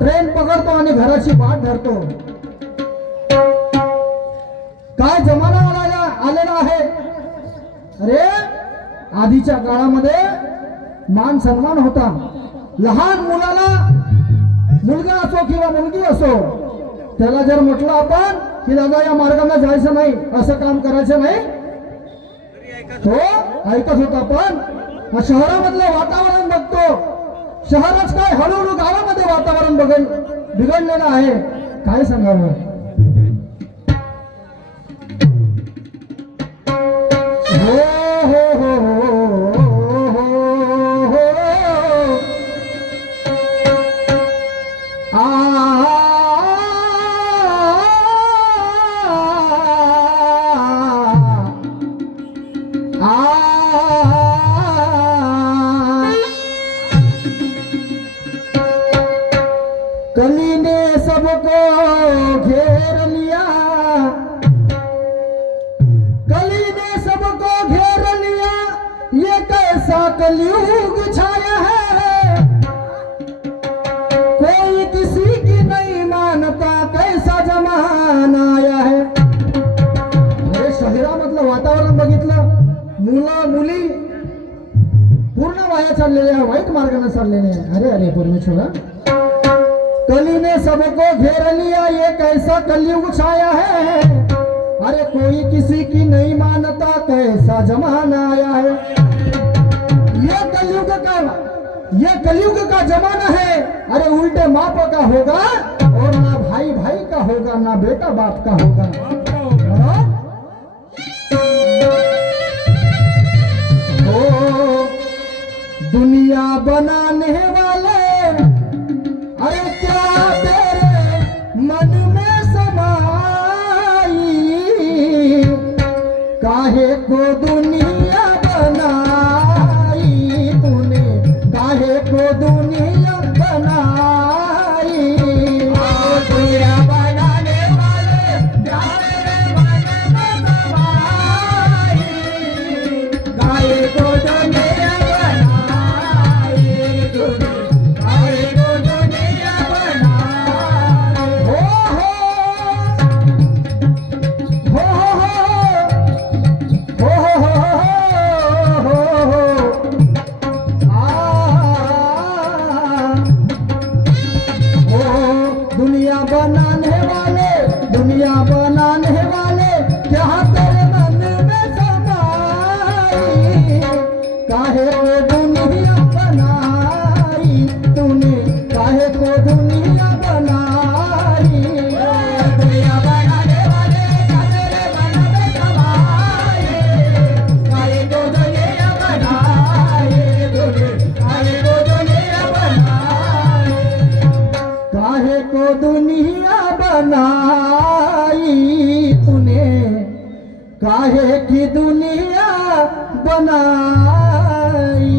Train पकडतो आणि घराची वाट धरतो. काय जमाना आलेला आहे. अरे आधीच्या काळामध्ये मान सन्मान होता. लहान मुलाला, मुलगा असो किंवा मुलगी असो, त्याला जर म्हटलं आपण की दादा या मार्गाने जायचं नाही, असं काम करायचं नाही, तो ऐकत होता. पण शहरामधलं वातावरण बघतो. शहरच काय, हळूहळू गावामध्ये वातावरण बिघडलेलं आहे. काय सांगावं. हो हो हो हो हो हो कली ने सबको घेर लिया, कली ने सबको घेर लिया, ये कैसा कलयुग छाया है, कोई किसी की नहीं मानता, कैसा जमाना आया है. अरे शहरामधलं वातावरण बघितलं. मुलं मुली पूर्ण वाया चाललेल्या, वाईट मार्गाने चाललेले. अरे अरे परमेश्वरा, कली ने सबको घेर लिया, ये कैसा कलयुग छाया है, अरे कोई किसी की नहीं मानता, कैसा जमाना आया है. ये कलयुग का जमाना है. अरे उल्टे माप का होगा और ना भाई भाई का होगा, ना बेटा बाप का होगा. ओ दुनिया बनाने वाले, अरे क्या तेरे मन में समाई, काहे को दुनिया बनाई तूने, काहे को दुनिया बनाई. दुनिया बनाने वाले क्या तेरे मन में समाई, काहे को दुनिया बनाई तूने, काहे को दुनिया बनाई. हो दुनिया बनाने वाले, दुनिया बनाने वाले, क्या तेरे मन में समाई, काहे को दुनिया बनाई तूने, काहे को दुनिया बनाई. दुनिया बनाने वाले, क्या तेरे मन में समाई, काहे को दुनिया बनाई तूने, काहे को दुनिया बनाई. काहे को दुनिया बनाई तूने, काहे की दुनिया बनाई.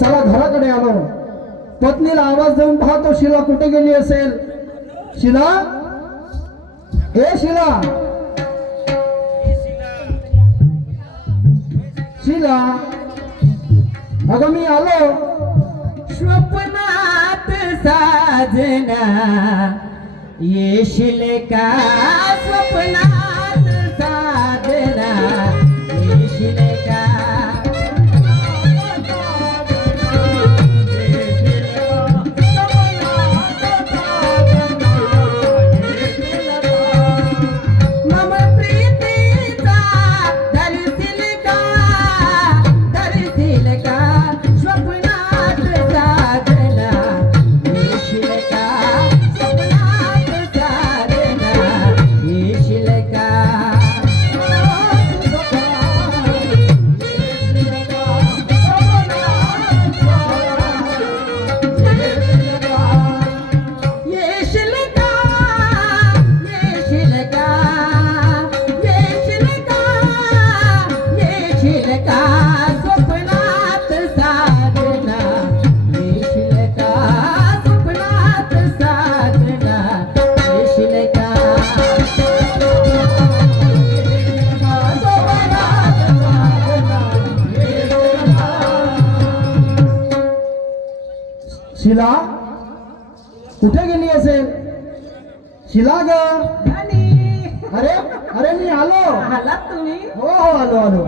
चला घराकडे आलो. पत्नीला आवाज देऊन पाहतो, शिला कुठे गेली असेल. शिला, ए शिला, शिला, अगं मी आलो. स्वप्नात साजना येशील का, स्वप्नात साजना येशील का, मम प्रीतीचा धरशील का, धरशील का, स्वप्नात साजना येशील का, स्वप्नात साजना येशील का. येशील का, येशील का, येशील का, येशील का, स्वप्नात साजना येशील का, स्वप्नात साजना येशील का. शिला, कुठे गेली असेल शिला ग? आणि अरे अरे मी आलो. आलात तुम्ही? हो हो आलो आलो.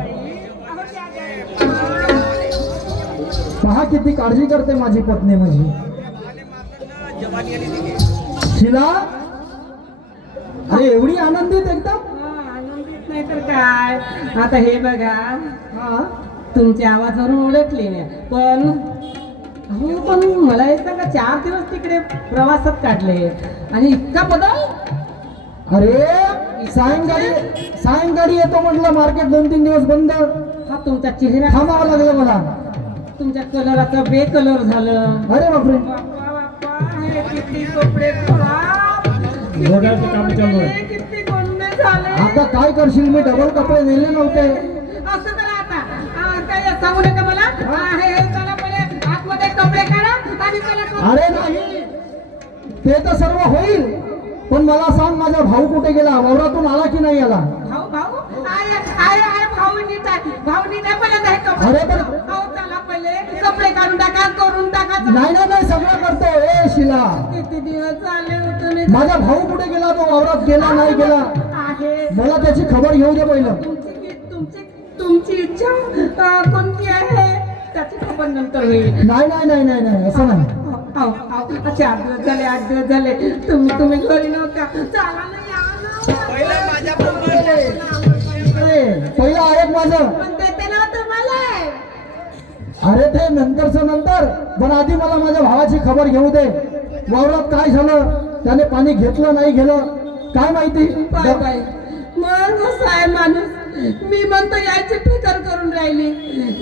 पहा किती काळजी करते माझी पत्नी माझी. शिला अरे एवढी आनंदित एकदम. आनंदित नाही तर काय. आता हे बघा, हा तुमच्या आवाजावरून ओळखले नाही, पण अहो पण मला हे सांगा, 4 दिवस तिकडे प्रवासात काढले आणि इतका बदल. अरे सायंकाळी येतो म्हटलं, मार्केट 2-3 दिवस बंद. हा तुमचा चेहरा, थांबावं लागलं मला. तुमच्या कलराचं बेकलर झालं. अरे बापरे. बाप्पा बाप्पा, हे किती कपडे खराब, घोड्याचं काम चालू आहे. किती गोंधळ झाले. आता काय करशील, मी डबल कपडे नेले नव्हते. असं करा आता, काय सांगू नका मला. हे चला पहिले आतमध्ये कपडे काढा आणि चला कपडे. अरे नाही, ते तर सर्व होईल, पण मला सांग माझा भाऊ कुठे गेला? वावरातून आला की नाही आला? भाऊ भाऊ आहे भाऊ नीट आहे, भाऊ नीट आहे. पहिले हे कपडे. अरे पण अहो चला पहिले कपडे काढून टाका, करून टाका. नाही नाही नाही, सगळं करतो. ए शिला, किती दिवस झाले हो तुम्ही. माझा भाऊ कुठे गेला? तो वावरात गेला नाही गेला? आहे. मला त्याची खबर घेऊ दे पहिलं. तुमची इच्छा कोणती आहे त्याची खबर नंतर होईल. नाही नाही नाही नाही नाही, असं नाही. अहो, 4 दिवस झाले, 8 दिवस झाले, तुम्ही घरी नव्हता. चला ना, या ना. पहिलं ऐक माझं. पण देते ना तुम्हाला. अरे ते नंतरच नंतर, पण आधी मला माझ्या भावाची खबर घेऊ दे. वावरात काय झालं, त्याने पाणी घेतलं नाही गेलं काय माहिती. Bye bye. मग असं आहे माणूस. मी म्हणतो यायची फिकर करून राहिली.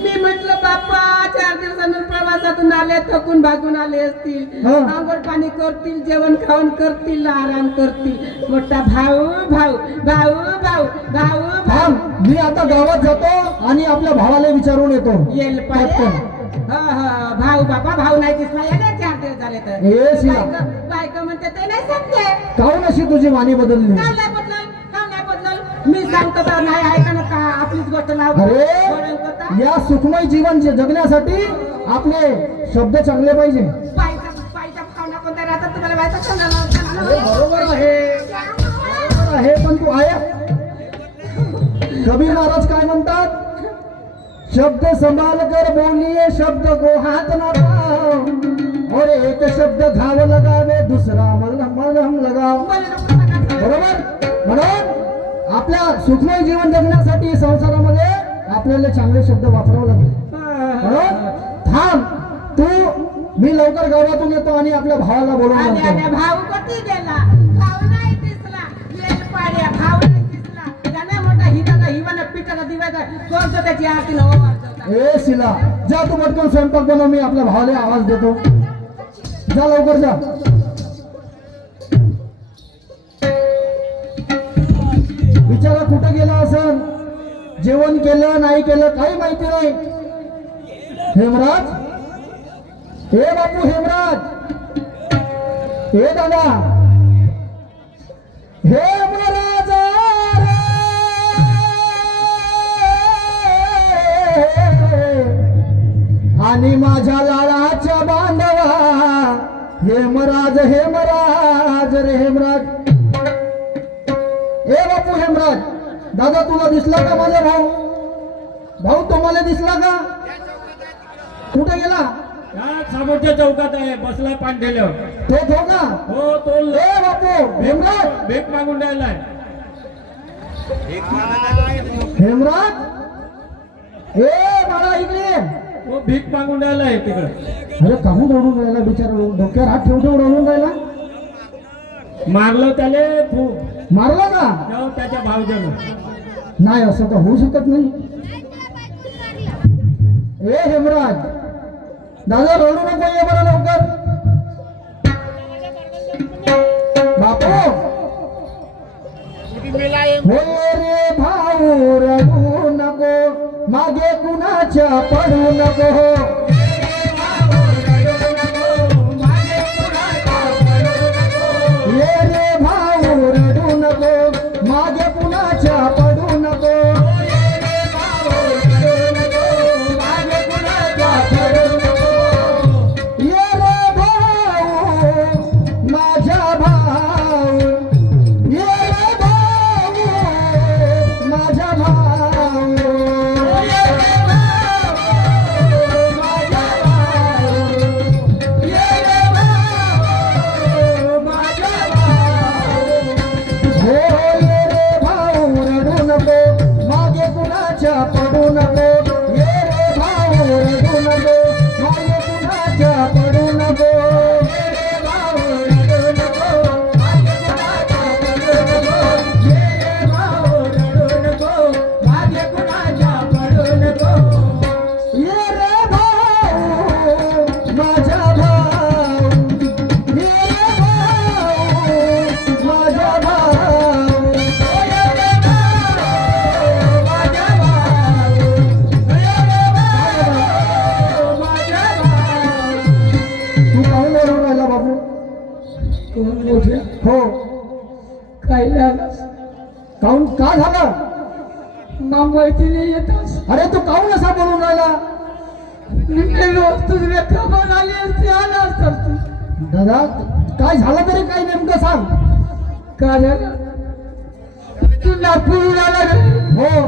मी म्हटलं बाप्पा 4 दिवसांनी प्रवासातून आले, थकून भागून आले असतील, आंघोळ पाणी करतील, जेवण खाऊन करतील, आराम करतील. मोठा भाऊ भाऊ भाऊ भाऊ भाऊ भाऊ. मी आता गावात जातो आणि आपल्या भावाला विचारून येतो. येईल पाहिजे. भाऊ बापा, भाऊ नाही दिसला याने 4 दिवस झाले तर. हे शिला, बायका म्हणते ते नाही समजे. काहून अशी तुझी वाणी बदलली? काय नाही बदल, काय नाही बदल. मी सांगतो तर नाही ऐका ना, का आपलीच गोष्ट लावतो. अरे या सुखमय जीवन जगण्यासाठी आपले शब्द चांगले पाहिजे. पायचा भावना कोणत्या राहतात तुम्हाला माहिती आहे? बरोबर आहे, पण तू आहे. कबीर महाराज काय म्हणतात? शब्द संभाल कर बोलिए, शब्द को हाथ न लगाओ, और एक शब्द घाव लगावे, दुसरा मलहम लगाओ. बरोबर. म्हणून आपल्या सुखमय जीवन जगण्यासाठी संसारामध्ये आपल्याला चांगले शब्द वापरावे लागेल. म्हणून थांब तू, मी लवकर गावातून येतो आणि आपल्या भावाला बोलवून आणतो. भाऊ कधी गेला? भाऊ नाही दिसला. येल पाड्या, भाऊ नाही दिसला. त्याने मोठा हिवाना पिठाला दिवायचा कोणतं त्याची आरती नवं वाजवता. ए शिला, जा तू पटकन स्वयंपाक बनव, मी आपल्या भावाला आवाज देतो. जा लवकर जा. बिचारा कुठे गेला असं, जेवण केलं नाही केलं काही माहिती नाही. हेमराज, हे बापू हेमराज, हे दादा, हेमराज आणि माझ्या लाडाच्या बांधवा, हेमराज हेमराज रे हेमराज. ए बापू हेमराज, दादा तुला दिसला का माझा भाऊ? भाऊ तुम्हाला दिसला का? कुठे गेला? समोरच्या चौकात आहे, बसलाय पांढेल्यावर. तो का? हो तो. ए बापू हेमराज, भीक मागून राहिलाय. हेमराज, ए मला इकडे. तो भीक मागून राहिलाय तिकडे. अरे काहून रडून राहिला बिचारा? डोक्यावर हात ठेव ठेव रडून राहिला. मारलं त्याले खूप. मारला का? जाऊ त्याच्या भावजानं. नाही, असं तर होऊ शकत नाही. ए हेमराज, दादा रडू नको, ये बरं लवकर. बापू, होय रे भाऊ रडू नको, मागे कुणाच्या पडू नको. ये रे भाऊ रडू नको, मागे कुणाच्या पडू नको. कुणाच्या पडू नको ये रे भाऊ रडू नको भाग्य कुणाच्या पडू नको ये रे भाऊ रडू नको भाग्य कुणाच्या पडू नको ये रे भाऊ माझा भाऊ ये रे भाऊ माझा भाऊ ये रे भाऊ माझा भाऊ ये रे भाऊ माझा भाऊ. तू काहून रडून राहिला बाबू? कोण मोठे हो काय लागलं काहून का झालं? मैत्रिणी येतात अरे तू काहून असा बोलून राहिला? मी रोज तुझ्या खबर आली असते आला असतात तू दादा काय झालं तरी काय नेमकं सांग. का झालं तू नागपूरहून आला रे हो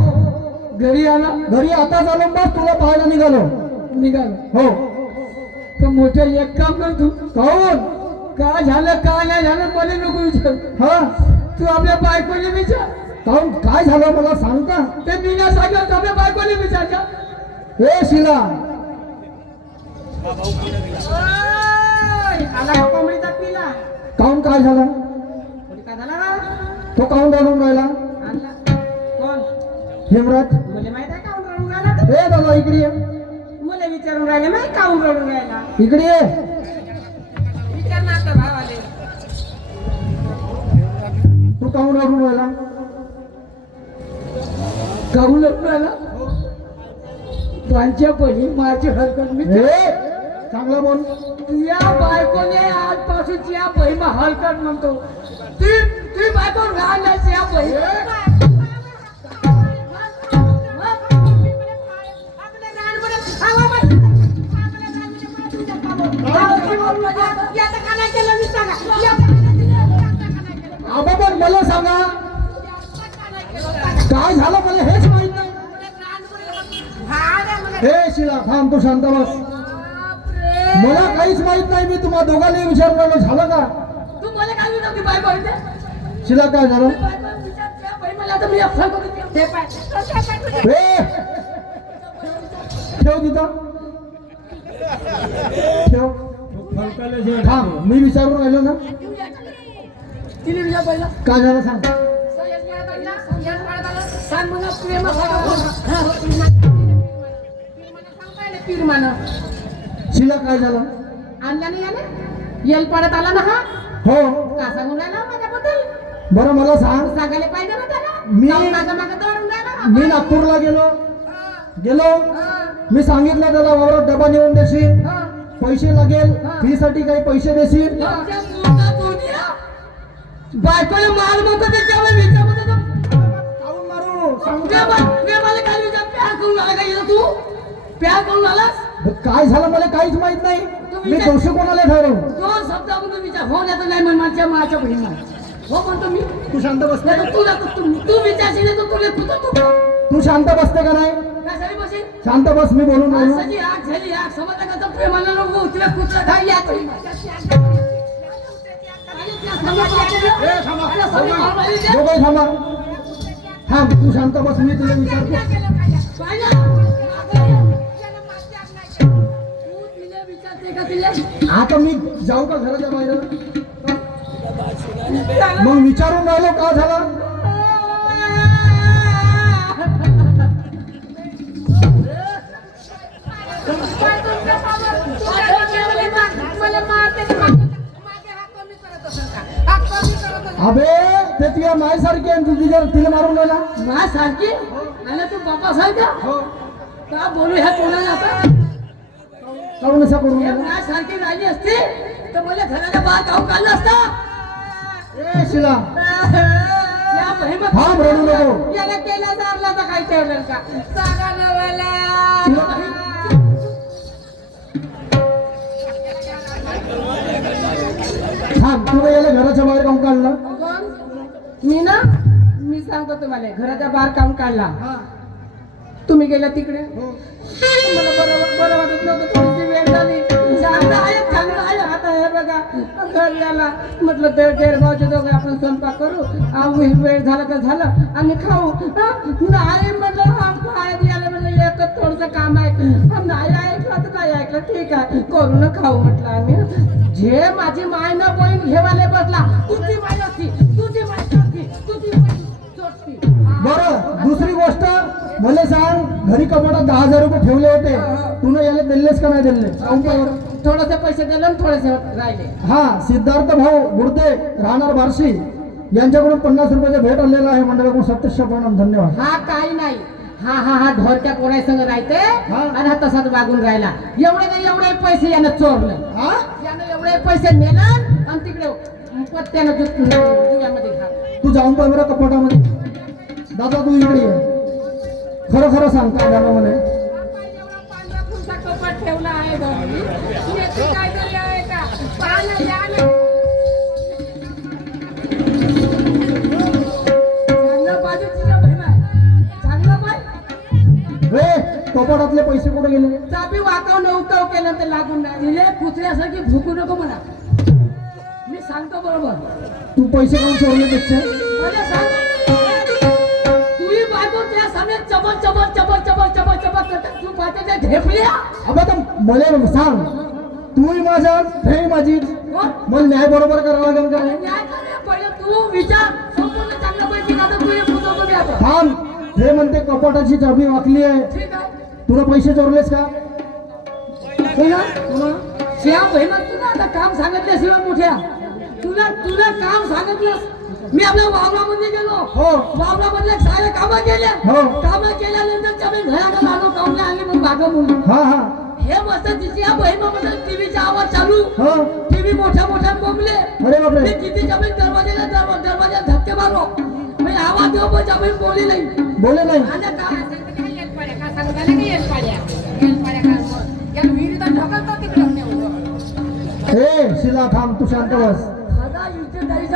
घरी आला घरी आता झालो बस तुला पाहायला निघालो. निघाला हो तर मोठ्या एक काम कर तू काहून? काय झालं काय नाही झालं मला नको विचार हा तू आपल्या बायकोने विचार काहून काय झालं मला सांग का? ते मी ना सांगितलं आपल्या बायकोने विचार का ए शिला आला कोंबडीचा पिला काहून काय झालं? काय झाला ना तो काहून रडून राहिला? आणला कोण हेमराज मला माहित आहे काऊन रडून राहिला ए दादा इकडे ये मला विचारून राहिले माहित काऊन रडून राहिला इकडे ये. विचार ना आता भावाले तू काहून रडून राहिला? काऊन रडून राहिला त्यांच्या पहिली माझी हरकत मी ए चांगला बोल. तुझ्या बायकोने आजपासून या बहिमा हलकट म्हणतो तुझी बायको राहण्याची या बहीण आबा पण मला सांगा काय झालं मला हेच माहित नाही. हे शिला थांब तू शांत बस. मला काहीच माहित नाही. मी तुम्हा दोघांनी विचारून राहिलो झालं का? तू मला काय विचारते बायको इथे शिला काय झालं? बायको विचारते या बहिणीला आता मी अफसा करून ते पाय ए ठेव तिथं ठेव. फलकाला जे थांब मी विचारून राहिलो ना. तिने विचार पहिला काय झालं सांग. सांग मला प्रेम शिला काय झालं? आणला नाही याने येल पडत आला ना हा हो का सांगून राहिला माझ्याबद्दल बरं मला सांग. सांगायला पाहिजे ना त्याला मी- जाऊन माझ्या मागे दौडून राहिला मी नागपूरला गेलो हा, मी सांगितलं त्याला वावरात डबा नेऊन देशील हा. पैसे लागेल हा. फी साठी काही पैसे देशील. तुमच्या मुलगा दुनिया बायकोला माल म्हणतो त्याच्यावर विचार म्हणतो काहून मारू सांगू का? प्रेमाला काय विचार प्यार करून आला का इथं तू प्यार करून आलास काय झालं मला काहीच माहित नाही. तुम्ही मी काय- दोषी कोणाला ठरवू? दोन शब्द म्हणून विचार हो नाही तर नाही म्हण माझ्या माझ्या बहिणीला हो म्हणतो मी तू शांत बसते नाही तर तुला तू विचारशील नाही तर तुला कुठं तू तू शांत बसते का नाही? काय झाली बसेल शांत बस मी बोलून राहिलो. माणसाची आग झाली आग समजला का तर प्रेमाला नको तुला कुठला काय यात दोघे थांबा. थांब तू शांत बस मी तुला विचारतो. आता मी जाऊ का घराच्या बाहेर? मग विचारून राहिलो का झालं? अबे ते तुझ्या मायसारखी आहे, तू तिला मारून गेला. मा सारखी आणि तू बापा सारखा का बोलू ह्या कोणाला आता काहून असा करून गेला? मा सारखी राहिली असती तर मला घराच्या बाहेर काहून काढलं असतं ए शिला या बहिमा थांब रडू नको. याला केला जारला तर काय ठेवलं का सांगा नवला थांब तू काय याला घराच्या बाहेर काहून काढलं? मी ना मी सांगतो तुम्हाला घराच्या बाहेर काम काढला तुम्ही गेला तिकडे मला बरं वाटत नव्हतं थोडीशी वेळ झाली चांगलं आहे आता हे बघा घरी आला म्हटलं तर भाऊचे दोघं आपण स्वयंपाक करू वेळ झाला तर झालं आणि खाऊ नाही म्हटलं काय यायला म्हटलं एक डोक्यात थोडस काम आहे नाही ऐकलं तर नाही ऐकलं ठीक आहे करून खाऊ म्हटलं आम्ही जे माझी माय न बहीण घेवाले बसला तुझी माय असती तुझी माय चोरती तुझी माय चोरती बरं दुसरी गोष्ट मला सांग घरी कपाटात 10,000 रुपये ठेवले होते तुला याला दिलेस का नाही दिले थोडेसे पैसे दिले आणि थोडेसे राहिले हा सिद्धार्थ भाऊ गुर्दे राहणार बार्शी यांच्याकडून 50 रुपयाचे भेट आलेला आहे मंडळाकडून सत्यस्य प्रणाम धन्यवाद हा काही नाही हा हा हा ढोरक्या पोराय संग राहते आणि हा तसाच वागून राहिला एवढे पैसे यानं चोरलं हा यानं एवढे पैसे नेलं आणि तिकडे पत्त्यानं जुव्यामध्ये घातलं तू जाऊन पाय बरं कपाटामध्ये दादा तू इकडे ये खरं खरं सांग काय झालं म्हणे एवढा पांढरा फुलचा कपाट ठेवला आहे घरी. याचं काहीतरी आहे का पाहणं या ना. चांगलं पाहिजे तुझ्या बहिणा. चांगलं पाहिजे. रे कपाटातले पैसे कुठे गेले चाबी वाकाव नव्हतं केलं तर लागून नाही दिले कुत्र्यासारखी भुकू नको म्हणा मी सांगतो बरोबर तू पैसे काढून चोरले पेक्षा मला सांग तुही बायको त्या समेत चबल चबल चबल चबल चबल चबल करतात तू पाहते ढेपल्या अबा तर मला सांग तूही माझा हे माझी मला न्याय बरोबर करावा लागेल का नाही? न्याय कर रे, पहिलं तू विचार संपूर्ण चांगलं पैकी का तर तू हे फुटवतो मी आता थांब हे म्हणते कपाटाची चाबी वाकली आहे ठीक आहे तुला पैसे चोरलेस का शिया बहिणा तुला आता काम सांगितल्याशिवाय मोठ्या तुला तुला काम सांगितलंस मी आपल्या वावरामध्ये गेलो हो वावरामधले सारे कामं केले हो. कामं केल्यानंतर जमीन घराकडे आलो कामले आली मग मागं बोललो हा हा हे मस्त तिची या बहिणीमध्ये टीव्हीचा आवाज चालू हा टीव्ही मोठ्या मोठ्या बोंबले अरे बापरे मी किती जमीन दरवाजा धक्के मारो मी आवाज देऊ पण जमीन बोलली नाही बोले नाही आणि का ए शिला थांब तू शांत बस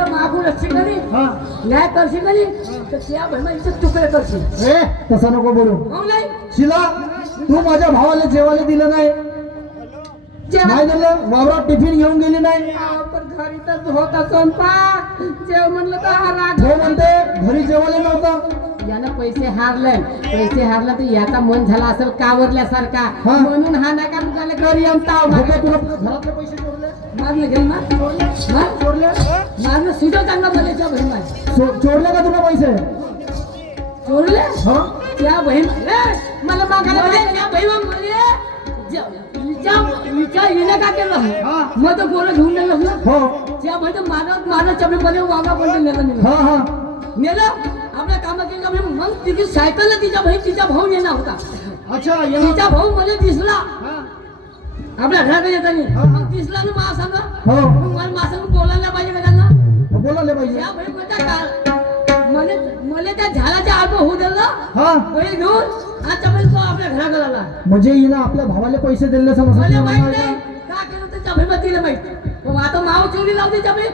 मागून असशील नाही हा न्याय करशील नाही तर त्या बहिणीचे तुकडे करशील ए तसा नको बोलू हो नाही शिला तू माझ्या भावाला जेवायला दिलं नाही नाही दिलं वावरात टिफिन घेऊन गेली नाही पण घरी तर होता स्वयंपाक जेव म्हणलं तर हा राग हो म्हणते घरी जेवायला नव्हतं यानं पैसे हारले तर याचा मन झाला असेल कावरल्यासारखा हा. म्हणून हा नका तुझ्याला घरी येऊन भोका तुला घरातले पैसे चोरले मारलं घे मार चोरले मारलं सुद्धा चांगला बोलायच्या बहीण माझी चोरले का तुला पैसे चोरले हा त्या बहीण मला मागायला त्या बहीण विचार येणे का केलं हा. मग तर गोरं घेऊन नेलं ना हो त्या बहीण मारत चपलीमध्ये वागा पण नेलं हा हा नेलं आपल्या कामं केलं मग तिची सायकलला तिचा भाऊ नेला होता अच्छा तिचा भाऊ मला दिसला हा. आपल्या घराकडे येताना मग दिसला ना मा सांग हो मग मला मा सांग बोलायला पाहिजे का त्यांना बोलायला पाहिजे या भाई मला त्या झाडाच्या आडवं होऊ दिलं हा पहिले घेऊन आता पण तो आपल्या घराकडे आला म्हणजे हिनं आपल्या भावाला पैसे दिले समज मला माहित नाही का केलं तर चबई तिला माहित मग आता माव चोरी लावते चबई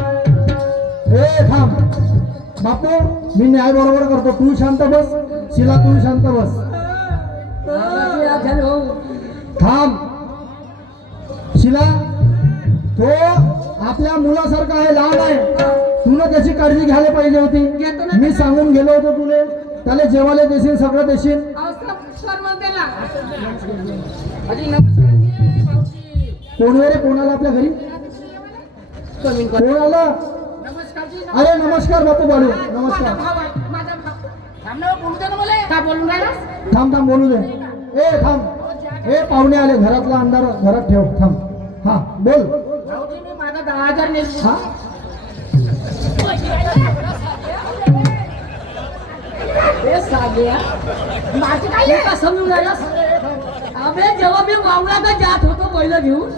ए थांब बापू मी न्याय बरोबर करतो तू शांत बस शिला तू शांत बस थांब शिला तो आपल्या मुलासारखा आहे लहान आहे तुला त्याची काळजी घ्यायला पाहिजे होती मी सांगून गेलो होतो तुले त्याला जेवायला देशील सगळं देशील कोण रे कोणाला आपल्या घरी कोण आलं अरे नमस्कार बापू बालू नमस्कार थांब थांब बोलू दे ए थांब ए पाहुणे आले घरातला अंधार घरात ठेव थांब हा बोल माझा 10,000 नेल हा समजून राहिलास अबे जेव्हा मी वावरात जात होतो पहिलं घेऊन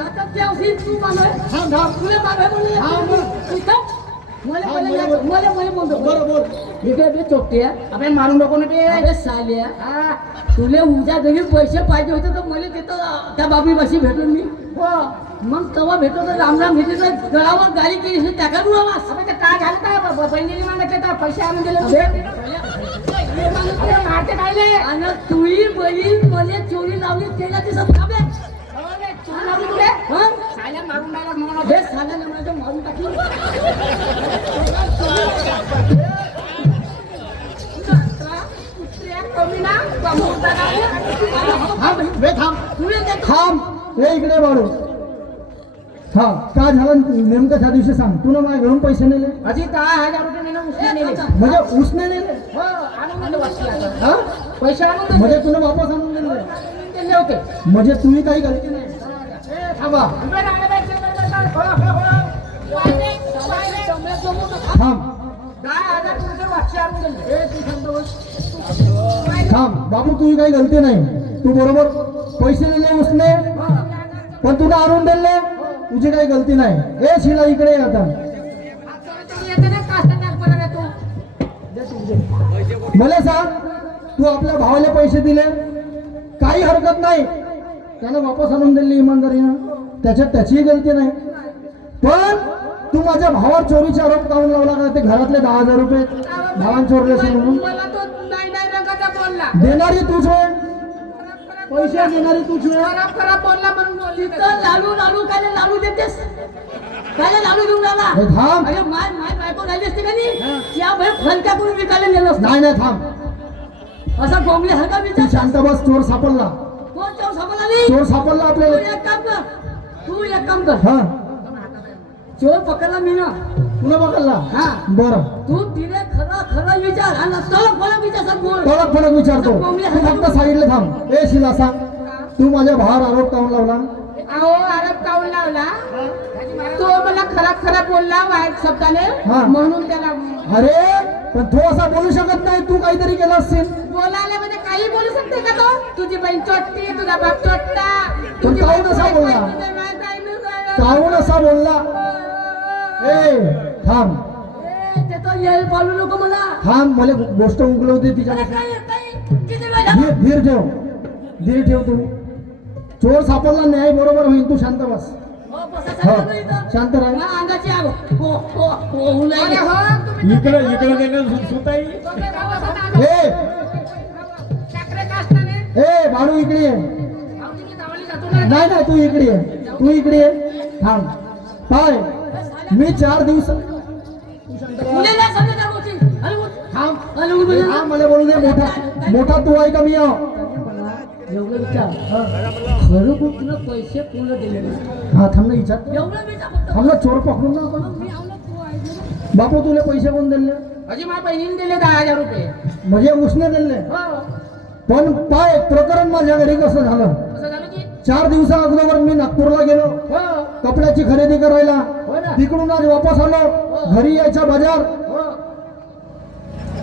आता त्यावशी तू थांब थांब तुला मागे मला बोलतो बरोबर इकडे बे चोपटे अबे मारून नको ना बे अबे साल्या तुले उद्या जरी पैसे पाहिजे होते तर मला तिथं त्या बाबी बशी भेटून मी हो मग तेव्हा भेटलो तर राम घेतली तर गळावर गाडी केली त्याला उडालास अबे ते काय झालं काय बहिणीने मला पैसे आणून दिले मारते खायले आणि तुही बहीण मला चोरी लावली त्याला दिसत का बे साल्या मारून राहिला म्हणून हे साल्या नवऱ्याचं मारून टाकली थांब ए इकडे बाळू हा काय झालं नेमकं त्या दिवशी सांग तू ना माझ्या घरून पैसे नेले अजी 10,000 रुपये नेले उसने नेले म्हणजे उसने नेले हो आणून दिले वाटलं हा पैसे आणून दिले म्हणजे तुला वापस आणून दिले दिले होते म्हणजे तुम्ही काही गलती नाही थांबा थांब 10,000 रुपये वाटचे आणून दिले थांब बाबू तुझी काही गलती नाही तू बरोबर पैसे दिले उसने पण तुला आणून दिले तुझी काही गलती नाही ए शिला इकडे ये आता मला सांग तू आपल्या भावाला पैसे दिले काही हरकत नाही त्यानं वापस आणून दिली इमानदारीनं त्याच्यात त्याचीही गलती नाही पण तू माझ्या भावावर चोरीचा आरोप काढून लावला का ते घरातले 10,000 रुपये भावान चोरले असेल म्हणून मला तो नाही रंगाचा बोलला देणारी तूच होय पैसे देणारी तूच होय खराब बोलला म्हणून बोलली लालू काय लालू देतेस काय लालू देऊन राहिला हे थांब अरे माय बायको राहिली असते का नाही त्या बाई फलक्या करून विकायला नेलं असतं नाही थांब असा बोंबले हलका तू विचार शांत बस चोर सापडला कोण चोर सापडला नाही चोर सापडला तू आपल्याला एक काम कर हा चोर पकडला मी ना तुला बघायला हा बरं तू तिने खरं विचार आणि नसताना मला विचार सांग बोल फरक फरक विचारतो तू फक्त साईडला थांब ए शिला सांग तू माझ्या भावावर आरोप काढून लावला अहो आरोप काढून लावला तो मला खराब बोलला वाईट शब्दाने हा. म्हणून त्याला अरे पण तो असा बोलू शकत नाही तू काहीतरी केलं असशील बोलायला म्हणजे काही बोलू शकते का तो तुझी बहीण चोटती तुझा बाप चोटता पण काहून असा बोलला? काहून असा बोलला ए थांब ते तो येईल बोलू नको मला थांब मला गोष्ट उगलवते तिच्या अरे किती वेळ झाला? धीर ठेव तू चोर सापडला न्याय बरोबर होईल तू शांत बस हो, बसा हो शांत इथं. शांत राह मला अंगाची आग हो उलायली. इकडे देणं सुताई ए ए बाळू इकडे ये नाही तू इकडे ये थांब पाय मी 4 दिवस उलेला समजा त्या गोष्टी. अरे उठ. थांब अरे उठ बोल ना. हा, मला बोलू दे मोठा तू आहे का मी आहो एवढं विचार खरोखर तुला पैसे पूर्ण दिले नाही. हा थांब ना विचार एवढं विचार फक्त. थांब ना चोर पकडून ना आपण मी आवलं तू आहे. बापू तुला पैसे कोण दिले अजी माझ्या बहिणीने दिले 10,000 रुपये म्हणजे उसने दिले हो पण पाय प्रकरण माझ्या घरी कसं झालं कसं झालं की 4 दिवसा अगोदर मी नागपूरला गेलो हो कपड्याची खरेदी करायला हो ना. तिकडून आज वापस आलो घरी यायचा बाजार हो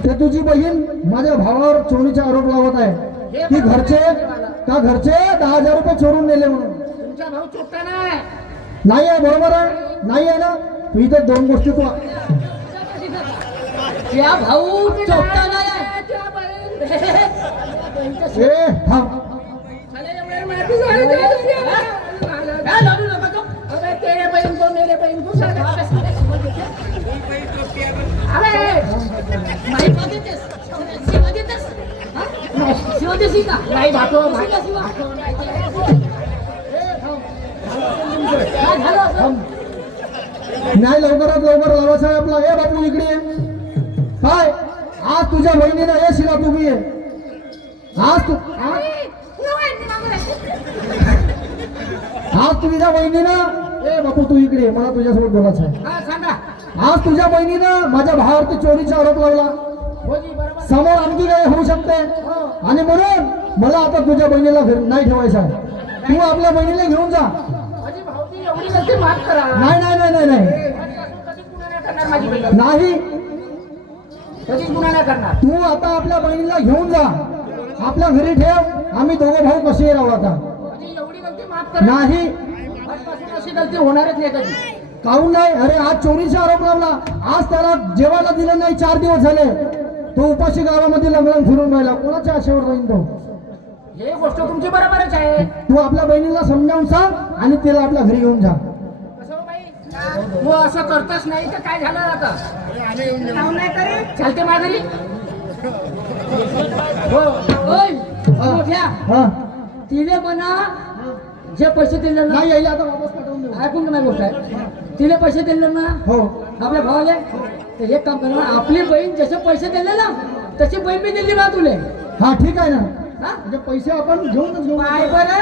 ते तुझी बहीण माझ्या भावावर चोरीचा आरोप लावत आहे की घरचे 10,000 रुपये चोरून नेले म्हणून तुमचा भाऊ चोट्टा नाही नाही आहे बरोबर आहे नाही आहे ना तू इथे 2 गोष्टी तू त्या भाऊ चोट्टा नाही ए थांब काय लावू नका तो. अबे तेरे बहीण को मेरे बहीण को साथ अबे नाही बघतेस शिवा देतेस हा? शिवा देसी का नाही भातो काय झालं नाही लवकरात लवकर लावायचा आहे आपला ए बापू इकडे ये. काय आज तुझ्या बहिणीनं ये शिला तुम्ही ये आज तुझ्या बहिणीनं ए बापू तू इकडे ये. मला तुझ्यासोबत बोलायचं आहे हा सांगा आज तुझ्या बहिणीनं माझ्या भावावरती चोरीचा आरोप लावला हो जी बरोबर समोर आणखी काही होऊ शकते आणि म्हणून मला आता तुझ्या बहिणीला नाही ठेवायचं आहे तू आपल्या बहिणीला घेऊन जा माझी भाऊजी एवढी गलती माफ करा नाही नाही नाही नाही नाही कधी गुन्हा नाही करणार माझी बहीण नाही कधीच गुन्हा नाही करणार तू आता आपल्या बहिणीला घेऊन जा आपल्या घरी ठेव आम्ही दोघं भाऊ कसे राहू आता माझी एवढी गलती माफ करा नाही आजपासून अशी गलती होणारच नाही कधी काहून नाही अरे आज चोरीचा आरोप लावला आज त्याला जेवायला दिलं नाही 4 दिवस झाले तो उपाशी गावामध्ये लंगलंग फिरून राहिला कोणाच्या आशेवर राहील तो हे गोष्ट तुमची बरोबरच आहे तू आपल्या बहिणीला समजावून सांग आणि तिला आपल्या घरी घेऊन जा असं हो बाई तू असं करतच नाही तर काय झालं आता नाव नाही करे चालते माझ्या घरी हो ओय मोठ्या हा तिने म्हणा जे पैसे दिले ना नाही यायला आता वापस पाठवून देऊ ऐकून का नाही गोष्ट आहे तिने पैसे दिले ना हो आपल्या भावाले तर एक काम करा आपली बहीण जसे पैसे दिले ना तशी बहीण मी दिली बा तुले हा ठीक आहे ना हा? म्हणजे पैसे आपण घेऊनच घेऊ काय बरं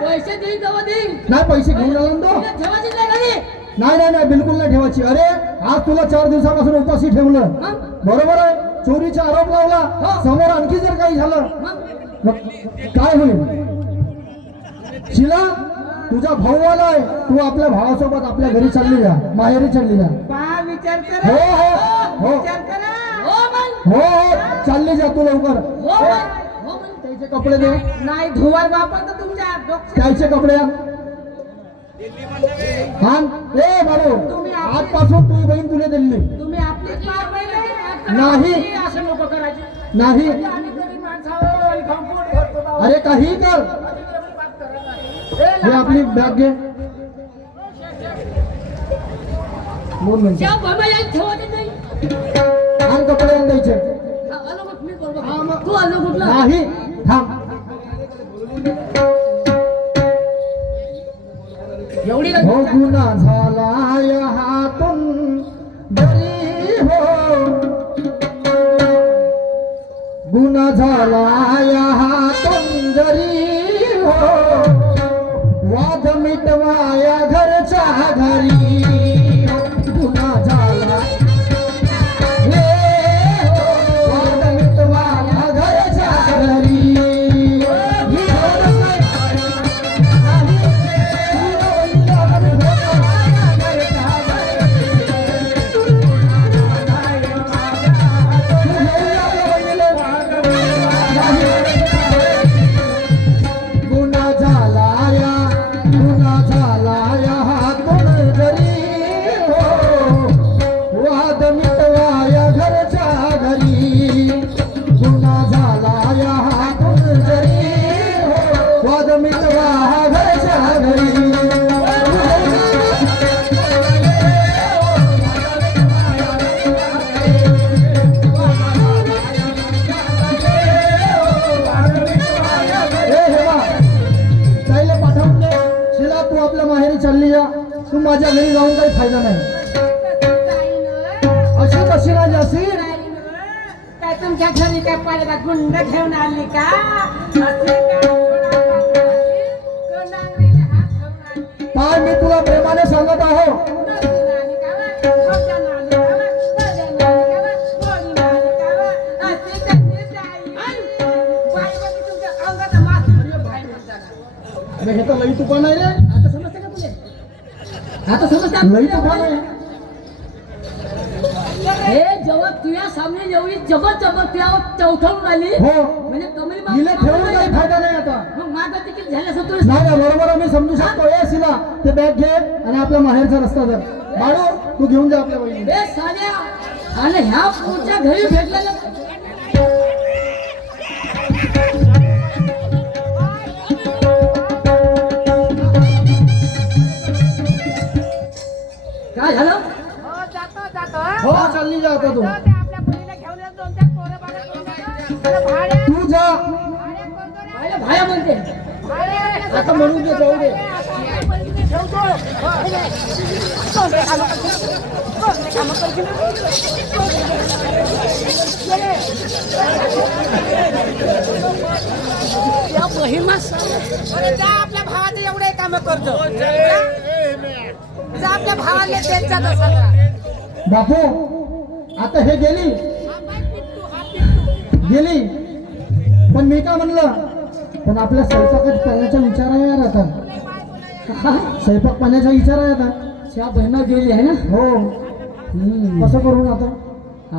पैसे देईन तेव्हा देईन नाही पैसे घेऊन आला ना तो तिने ठेवायची नाही घरी नाही नाही नाही बिलकुल नाही ठेवायची अरे आज तुला 4 दिवसापासून उपाशी ठेवलं मग बरोबर आहे चोरीचा आरोप लावला हो. समोर आणखी जर काही झालं मग मग काय होईल शिला तुझा भाऊ आलाय तू आपल्या भावासोबत आपल्या घरी चालली जा माहेरी चालली जा पहा विचार हो करा हो हो विचार करा हो मग हो हो चालली जा तू लवकर हो मग हो मग त्याचे कपडे दे नाही धुवार वापरतो तुमच्या डोक्यात त्याचे कपडे आण. आण ए बाबू तुम्ही आजपासून तुझी बहीण तुला दिली तुम्ही आपलीच पार पहिले नाही असं नको करायचे नाही आणि गरीब माणसावर आणि खाऊन पोट भरतो ना. अरे काही कर हे आपली बॅग घे 2 मिनिटं त्या बाबा यायला ठेवायचे नाही आण कपडे आण द्यायचे हा, आलो मग मी करतो तू आलो कुठला नाही थांब एवढी हो गुन्हा झाला या हातून बरी हो गुन्हा झाला या हातून जरी हो वाद मिटवाया घरच्या घरी गुन्हा झाला हे हो, वाद मिटवाया घरच्या घरी गुन्हा झाला या हातून जरी हो वाद मिटवाया घरच्या घरी गुन्हा झाला या हातून जरी हो वाद मिटवा घरच्या घरी ताईला पाठवून दे शिला तू आपल्या माहेरी चालली जा तू माझ्या घरी जाऊन काही फायदा नाही अशी कशी ना जाशी काय तुमच्या घरी काय पाहिजे गुंड घेऊन आली का असे काय नांगरीला हात घेऊन आली? काय मी तुला प्रेमाने सांगत आहो नदीला आली का वा? खोट्यानं आली का वा? नद्यानं आली का वा? गोडीनं आली का वा? असे कसे जाई? बाई बाई तुमच्या अंगाचा मास म्हणजे बाई म्हणतात. अरे हे तर लई तुका नाही रे आता समजतं का तुले आता समजतं लई तुका नाही हे जेव्हा तुझ्या सामने एवढी जबत तुला चौथवून आली हो म्हणजे कमली हिला ठेवून काही फायदा नाही आता मग माझं तिकीट झालं असं तुला नाही नाही, बरोबर आहे, मी समजू शकतो ए शिला ते बॅग घे आणि आपल्या माहेरचा रस्ता धर बाळू तू घेऊन जा आपल्या बहिणी बे साध्या आणि ह्या पुढच्या घरी भेटलेल्या काय झालं हो चालली जा आता तू आपल्या मुलीला घेऊन येतो, दोन-चार पोरं बाळं घेऊन येतो. अरे भाड्या तू जा भाड्या कोण कोण आहे? भाया म्हणते भाड्या आता म्हणून दे जाऊ दे अरे जा आपल्या भावाचं एवढे काम करतो जा आपल्या भावाला त्यांचा तो सगळा बापू आता हे गेली गेली पण मी का म्हणलं पण आपल्या स्वयंपाकात पाण्याचा विचार आहे यार आता स्वयंपाक पाण्याचा विचार आहे आता त्या बहिणा गेली आहे ना हो कसं करू आता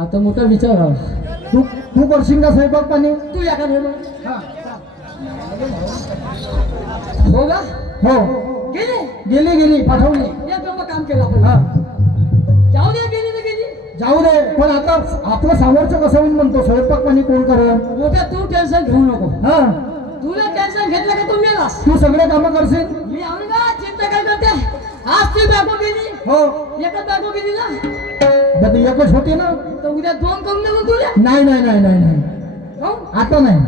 आता मोठा विचार आला तू तू करशील का स्वयंपाक पाणी तू या का हो का हो गेली गेली गेली पाठवली एक नंबर काम केलं आपण हा जाऊ दे गेली तर गेली जाऊ दे पण आता आपलं सामोरचं कसं होईल म्हणतो स्वयंपाक पाणी कोण करेल मोठ्या तू टेन्शन घेऊ नको हा तुला टेन्शन घेतलं का तू मेलास तू सगळे कामं करशील मी आम्ही का चिंता काय करते आज ती बायको गेली हो एकच बायको गेली ना मग ती एकच होती ना तर उद्या दोन करून देऊ तुला नाही नाही नाही नाही नाही हो? आता नाही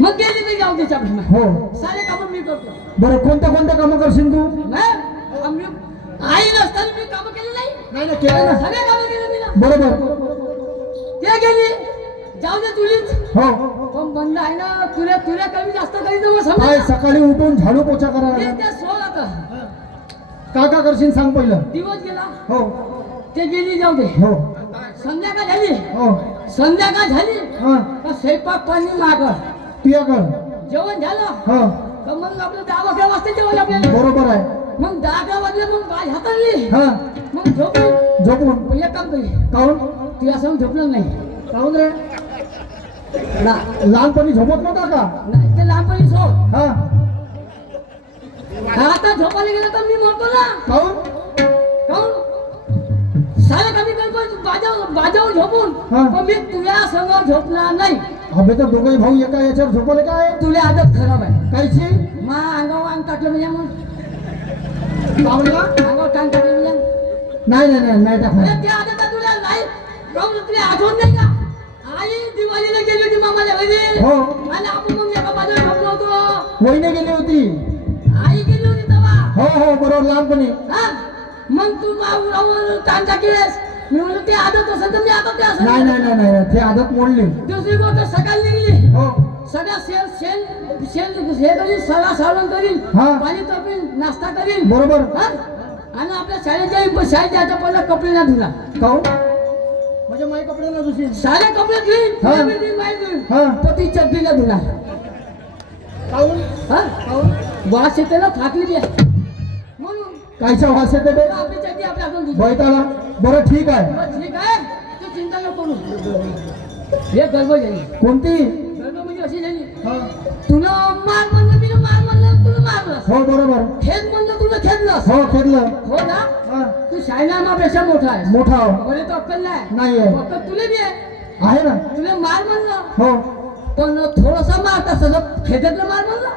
मग गेली मी जाऊ त्याच्या भीमा हो सारे काम मी करतो बरं कोणत्या कोणत्या कामं करशील तू नाही आम्ही आई नसताना मी काम केली नाही नाही ना केलं ना सगळे काम केले मी ना बरोबर ते गेली जाऊ दे तुलीच हो पण बंद आहे ना तुला तुला कमी जास्त कधी तर काय समज सकाळी उठून झाडू पोछा करायला ते लागला. त्या सोल आता काय करशील सांग पहिलं दिवस गेला हो ते गेली जाऊ दे हो संध्याकाळ झाली हो संध्याकाळ झाली हा का स्वयंपाक पाणी मागं तुझ्याकडं जेवण झालं हो तर मग आपलं 10-11 वाजता जेवण आपल्याला बरोबर आहे मग 10-11 वाजले मग बाय हाताळली हा मग झोपली झोपून एक काम करी काऊन तुझ्या समोर झोपलं नाही काऊन रे लहानपणी झोपत नव्हता का नाही ते लहानपणी सोड हा आता झोपायला गेलं तर मी म्हणतो ना काऊन काऊन सारे कमी करतो बाजावर झोपून हा. पण मी तुझ्या समोर झोपणार नाही अबे तर दोघे भाऊ एका याच्यावर झोपले काय तुला आदत खराब आहे कायची मा अंगावर अंग टाकलं म्हणजे मग पाहुणला अंगावर कान टाकलं म्हणजे नाही टाकणार अरे त्या आदत तुला नाही काऊन तुला आठवण नाही का आई दिवाळीला गेली होती मामाच्या घरी हो आणि आपण मग एका बाजूला झोपलो होतो वहिनी गेली होती आई गेली होती तेव्हा हो हो बरोबर लहानपणी हा मग तू माऊरावर कान टाकलीस मी म्हणलो ते आदत असेल तर मी आता ते असं नाही ते आदत मोडली दुसरी गोष्ट सकाळी निघली हो सगळ्या हे करीन सगळा सावरण करीन हा. पाणी तापीन नाश्ता करीन बरोबर हा? आणि आपल्या शाळेत जाईन शाळेत जायचा पहिला कपडे ना धुला काऊन म्हणजे माझे कपडे ना दुसरी सारे कपडे धुईन हा. मी धुईन, माई धुईन. हा. पती चड्डीला धुला काऊन हा वास येते ना फाकली आहे म्हणून कायचा वास येते बे आपली चड्डी आपल्या हातून धुतली. बैताला बरं ठीक आहे बरं, ठीक आहे तू चिंता नको करू हे गर्भ झाली कोणती गर्भ म्हणजे अशी झाली हा. तुला मार म्हणलं मी मार म्हणलं तुला मारलं हो बरोबर खेळ म्हणलं तुला खेळलंस हो खेळलं हो ना हा. तू शायनामापेक्षा मोठा आहे मोठा हो. मला तो अक्कल नाही नाही आहे. फक्त तुला बी आहे आहे ना तुला मार म्हणलं हो पण थोडसा मार तसं खेळतलं मार म्हणलं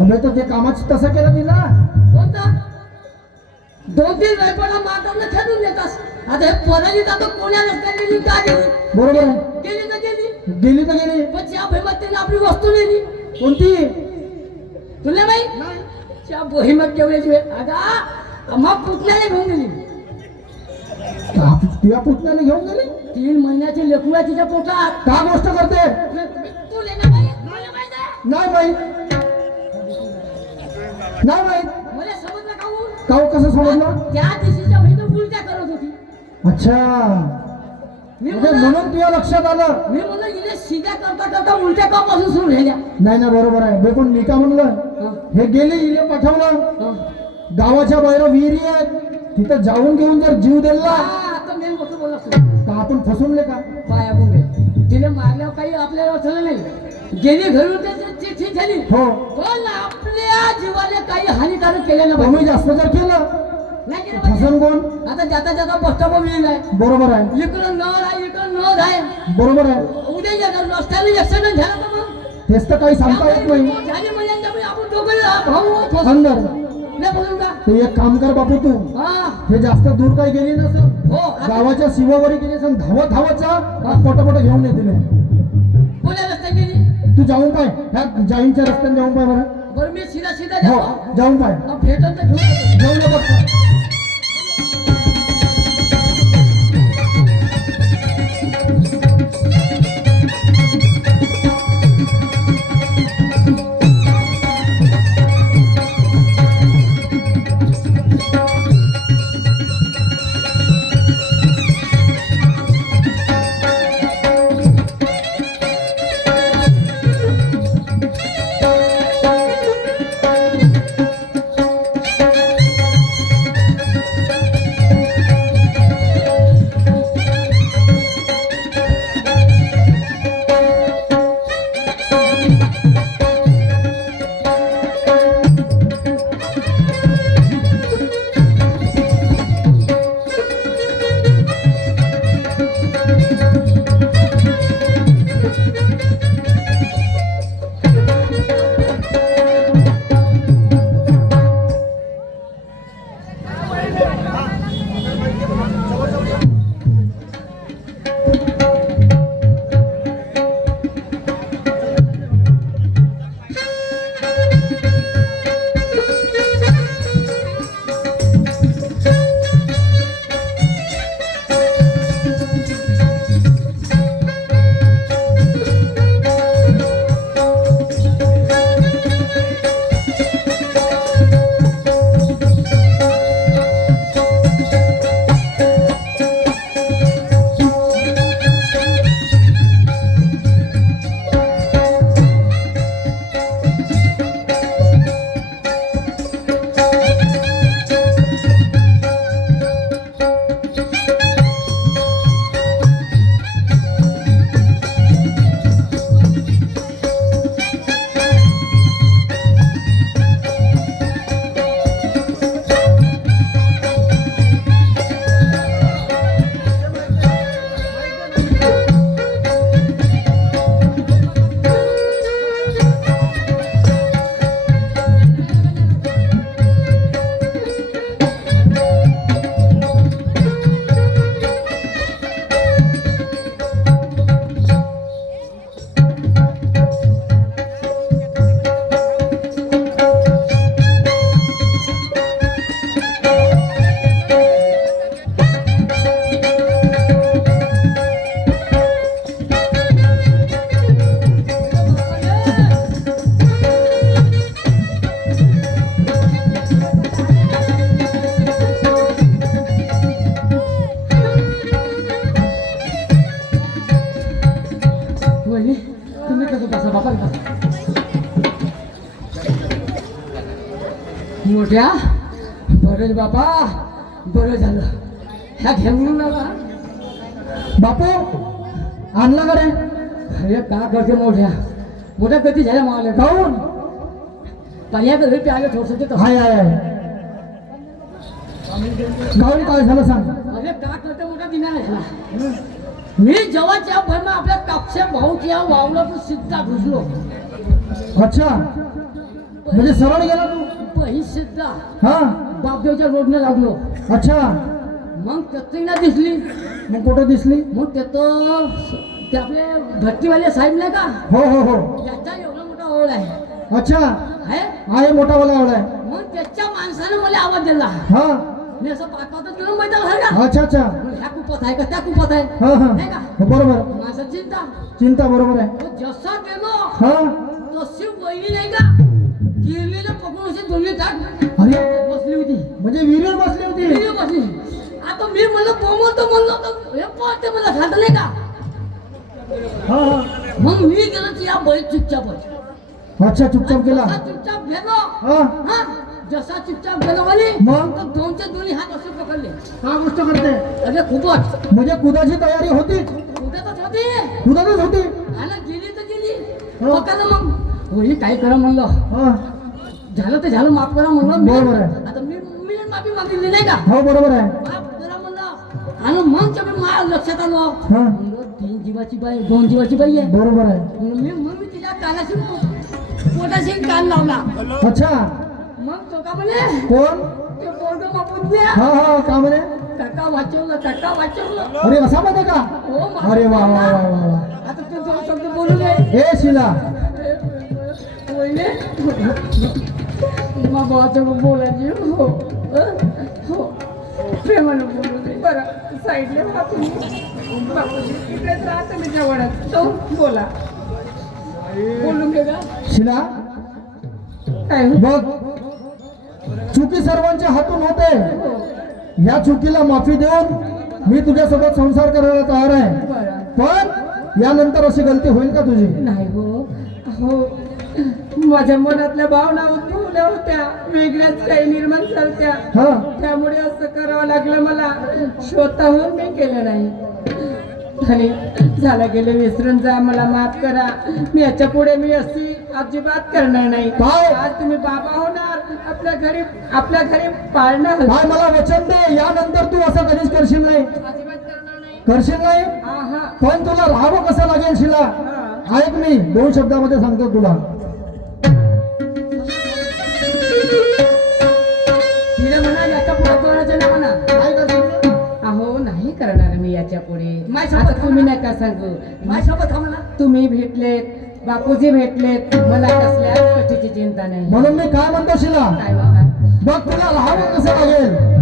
अबे तर ते कामाच तसं केलं तिला कोणता 2-3 वेळपणा मारताना खेळून देतास आता हे पोरांनी जातो कोण्या रस्त्याने गेली का गेली बरोबर आहे गेली तर गेली गेली तर गेली पण त्या भैमतीने आपली वस्तू नेली कोणती तुला माहित त्या भैमत जेवढ्याची वेळ आता मग पुतण्याला घेऊन गेली तुझ्या पुतण्याला घेऊन गेली 3 महिन्याची लेकरू आहे तिच्या पोटात का गोष्ट करते तू लेना बाई मला माहित आहे नाही माहित नाही माहित मला समजलं काहून काऊ कसं समजलं त्या दिवशीच्या बहिणी उलट्या करत होती अच्छा मी म्हणजे म्हणलं म्हणून तुझ्या लक्षात आलं इले सीध्या करता उलट्या कापासून सुरू झाल्या नाही ना बरोबर आहे बे पण मी का म्हणलं हे गेले इले पाठवलं गावाच्या बाहेर विहिरी आहेत तिथं जाऊन घेऊन जर जीव दिला आता मेन गोष्ट बोलला तर आपण फसवले का पाया बुंगे तिने मारल्यावर काही आपल्याला झालं नाही गेली घरून ती ठीक झाली हो पण आपल्या जीवाला काही हानिकारक केलं नाही कमी जास्त जर केलं नाही केलं पाहिजे. फसन कोण आता जाता बस स्टॉप मिळेल आहे बरोबर आहे इकडं नळ आहे इकडं नळ आहे बरोबर आहे उद्या रस्त्याला ऍक्सिडेंट झाला तर मग तेच तर काही सांगता येत नाही झाली म्हणजे आपण दोघं भाऊ फसू. अंदर नाही बोलून का ते एक काम कर बापू तू हा हे जास्त दूर काही गेली नसेल हो आता गावाच्या शिवावरी गेली असेल धावत जा पटापट घेऊन येते कोण्या रस्त्यात गेली तू जाऊन पाय ह्या जाईनच्या रस्त्याने जाऊन पाय बरं बरं मी सीधा हो जाऊन पाय भेटून तर घेऊन जाऊन ये बघ वहिनी तुम्ही कसं बसा बाबा बसा. मोठ्या बरं बाबा बरं झालं ह्या घेऊन नका. बापू आणला का रे? अरे का करते मोठ्या मोठ्या कधी झाल्या मावल्या काहून? पाहिल्या घरी प्यायला थोडस ते हाय हाय हाय. काहून काय झालं सांग? अरे का करते मोठा दिना झाला. मी जेव्हा त्या भरमा आपल्या कापशा भाऊच्या वावलातून सिद्धा घुसलो. अच्छा म्हणजे सरळ गेला तू? ही सिद्धा हा बापदेवच्या रोडने लागलो. अच्छा मग त्याच ना दिसली. मग कुठं दिसली? मग त्याचं ते आपले भट्टीवाले साहेब नाही का हो हो हो. त्याचा एवढा मोठा ओळ आहे. अच्छा आहे आहे मोठा वाला आवडा आहे. मग त्याच्या माणसाने मला आवाज दिला. हा मी असं पाठवतच गेलो मैदान आहे का अच्छा अच्छा ह्या कुपत आहे का त्या कुपत आहे हा हा नाही का बरोबर. माझं चिंता चिंता बरोबर आहे. तो जसा गेलो हा तशी वहिनी नाही का गिरलेलं पकडून अशी दोन्ही ताट अरे बसली होती. म्हणजे विहिरीवर बसली होती. गिरली बसली. आता मी म्हणलं म्हणलो तर हे पाहते मला सांगत नाही का. हा हा मग मी गेलो की या बैल चुपचाप अच्छा चुपचाप गेला. जसा चुपचाप गेलो हा हा जसा चुपचाप गेलो म्हणे मग? तर दोनचे दोन्ही हात असे पकडले. काय गोष्ट करते? अरे खूपच म्हणजे कुदाची तयारी होती? उद्यातच होते कुदातच होती. आणि गेली तर गेली. हो. पकडलं मग होई काय करा म्हणलं हा झालं ते झालं माफ करा म्हणलं बरोबर आहे. आता मी मी माफी मागितली नाही का हो बरोबर आहे. माफ करा म्हणलं आणि मग तेव्हा मला लक्षात आलं हा म्हणलं 3 जीवाची बाई 2 जीवाची बाई आहे. बरोबर आहे. मग मी तिच्या कानाशी पोटाशी कान लावला. अच्छा मग तो का म्हणे कोण? ते पोरग मापून द्या. हा हा का म्हणे? काका वाचवलं अरे असा मध्ये का? हो मा- अरे वा वा वा वा वा. आता तू दोन शब्द बोलू नये. ए शिला बोलले मग भावाचं बोलायची हो हो प्रेमानं बोलू नये. बरं साईडला राहा तुम्ही. बापूजी इकडेच राहते मी जवळच. तो बोला बोलून घे का. शिला काय बघ चुकी सर्वांच्या हातून होते. ह्या चुकीला माफी देऊन मी तुझ्यासोबत संसार करायला तयार आहे. बरं पण यानंतर अशी गलती होईल का तुझी? नाही हो हो माझ्या मनातल्या भावना उद्भवल्या होत्या वेगळ्याच काही निर्माण झालत्या. हा त्यामुळे असं करावं लागलं मला. स्वतःहून मी केलं नाही. आणि झालं गेले विसरून जा. मला माफ करा. मी याच्या पुढे मी अशी अजिबात करणार नाही. काय? आज तुम्ही बाबा होणार आपल्या घरी पाळणार. काय मला वचन दे यानंतर तू असं कधीच करशील नाही. अजिबात करणार नाही. करशील नाही. हा हा पण तुला राहावं कसं लागेल शिला? हा. ऐक मी 2 शब्दामध्ये सांगतो तुला. तिने म्हणा याच्या पुढे कोणाचं नाही म्हणा. काय करशील? अहो नाही करणार मी याच्या पुढे. माझ्या आता सोबत तुम्ही नका सांगू. माझ्यासोबत हा म्हणा. तुम्ही भेटलेत बापूजी भेटलेत मला कसल्या गोष्टीची चिंता नाही. म्हणून मी काय म्हणतो शिला काय म्हणता? बघ तुला राहावं कसं लागेल.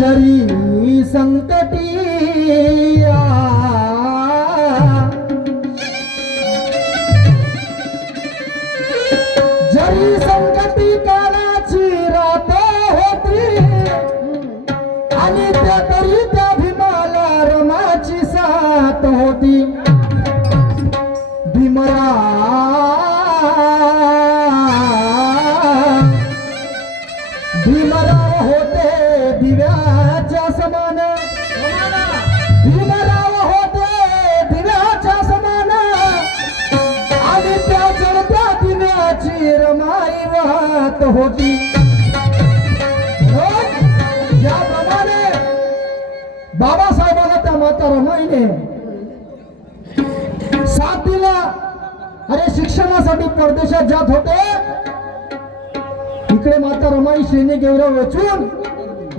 जरी संकटी जरी संकटी काळाची रात होती आणि त्या तरी त्या भीमाला रमाची साथ होती. भीमरा भीमराव होते दिव्याच्या समान. भीमराव होते दिव्याच्या समान आणि त्या जळत्या दिव्याची रमाई वाहत होती. ज्याप्रमाणे बाबासाहेबाला त्या माता रमाईने साथ दिला. अरे शिक्षणासाठी परदेशात जात होते. इकडे माता रमाई श्रेणी गौरव वेचून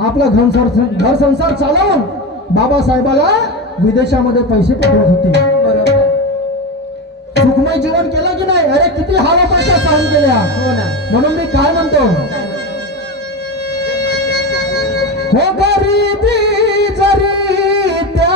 आपला घर संसार चालवून बाबासाहेबाला विदेशामध्ये पैसे पाठवत होते. बरोबर. सुखमय जीवन केलं की नाही? अरे किती हालापाट्या सहन केल्या. हो ना. म्हणून मी काय म्हणतो हो गरीबी जरी त्या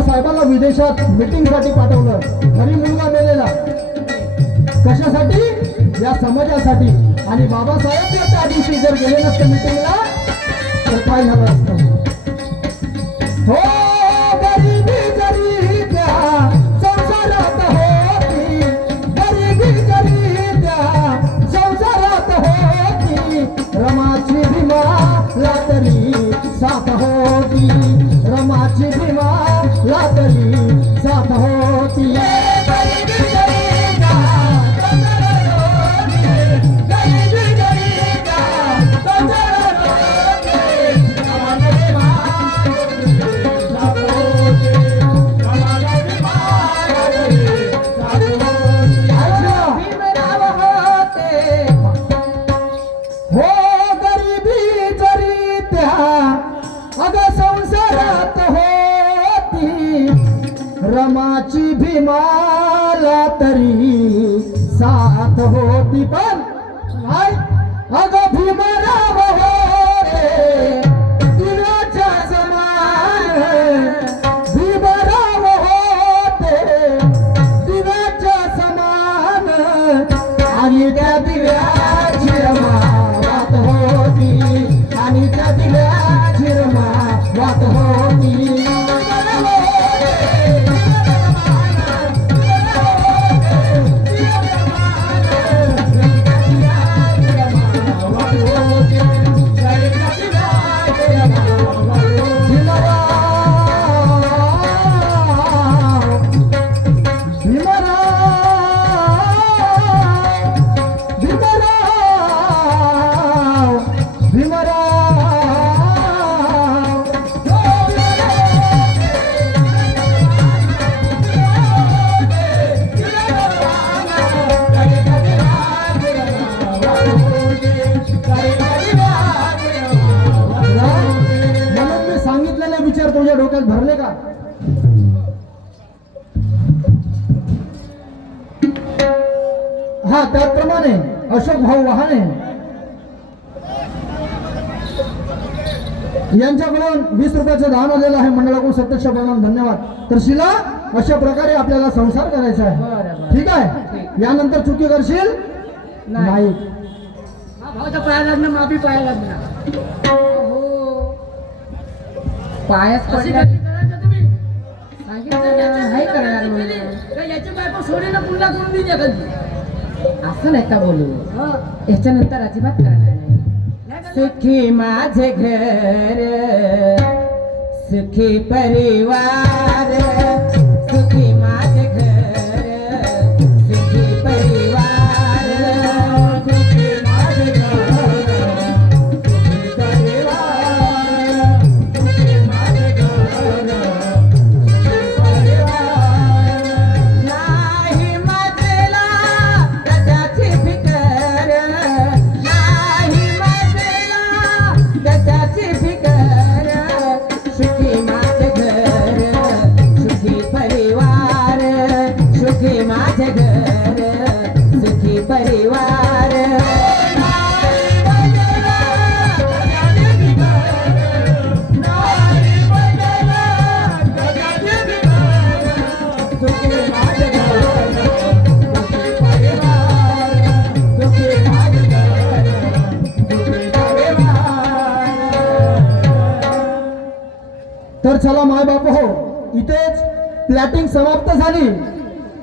बाबासाहेबांना विदेशात मीटिंग साठी पाठवलं. घरी मुलगा मेलेला, कशासाठी? या समाजासाठी. आणि बाबासाहेब जर त्या दिवशी जर गेले नसते मीटिंगला तर काय झालं असतं? हो गरिबी जरी त्या संसारात होती, गरिबी जरी त्या संसारात होती, रमाची भीमाला तरी साथ होती, रमाची भीमाला तरी साथ होती. गरिबी जरी त्या संसारात होती, गरिबी जरी त्या संसारात होती, रमाची भीमाला भीमराव होते. हो गरिबी जरी त्या अग संसारात होती, रमाची भीमाला तरी साथ होती. पण काय? अग भीमराव होते दिव्याच्या समान, भीमराव होते दिव्याच्या समान, आणि त्या दिव्याची रमा वात होती, आणि त्या दिव्याची रमा वात होती. म्हणून मी सांगितलेले विचार तुझ्या डोक्यात भरले का? हा त्याप्रमाणे अशोक भाऊ वहाने यांच्याकडून 20 रुपयाचं दान आलेलं आहे. मंडळाकडून प्रत्यक्ष प्रमाण धन्यवाद. तर शिला अशा प्रकारे आपल्याला संसार करायचा आहे. बरं. ठीक आहे. यानंतर चुकी करशील नाही. भावाच्या पाया लागणं, माफी पाया लागणं. हो पायाच अशी पडल्या. गती करायचं तुम्ही. सांगितलं नाही करणार म्हणून. काय याची बायको सोडीनं पुन्हा करून देते कधी. असं नाही का बोलू. हा. याच्यानंतर अजिबात करणार नाही. सुखी माझे घर, सुखी परिवार, सुखी माझे घर, सुखी परिवार, सुखी माझे घर, सुखी परिवार, सुखी माझे घर, सुखी परिवार. नाही माझेला कशाची फिकर, नाही माझेला कशाची फिकर, सुखी माझे घर, सुखी परिवार, सुखी माझे घर, सुखी परिवार. नाही माझेला कशाची फिकर, नाही माझेला कशाची फिकर, सुखी माझे घर, सुखी परिवार, सुखी माझे घर, सुखी परिवार. तर चला माय बाप हो, इथेच प्लॅटिंग समाप्त झाली.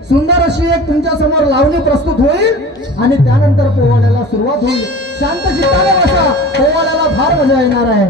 सुंदर अशी एक तुमच्या समोर लावणी प्रस्तुत होईल आणि त्यानंतर पोवाड्याला सुरुवात होईल. शांत चित्ताने बसा, पोवाड्याला फार मजा येणार आहे.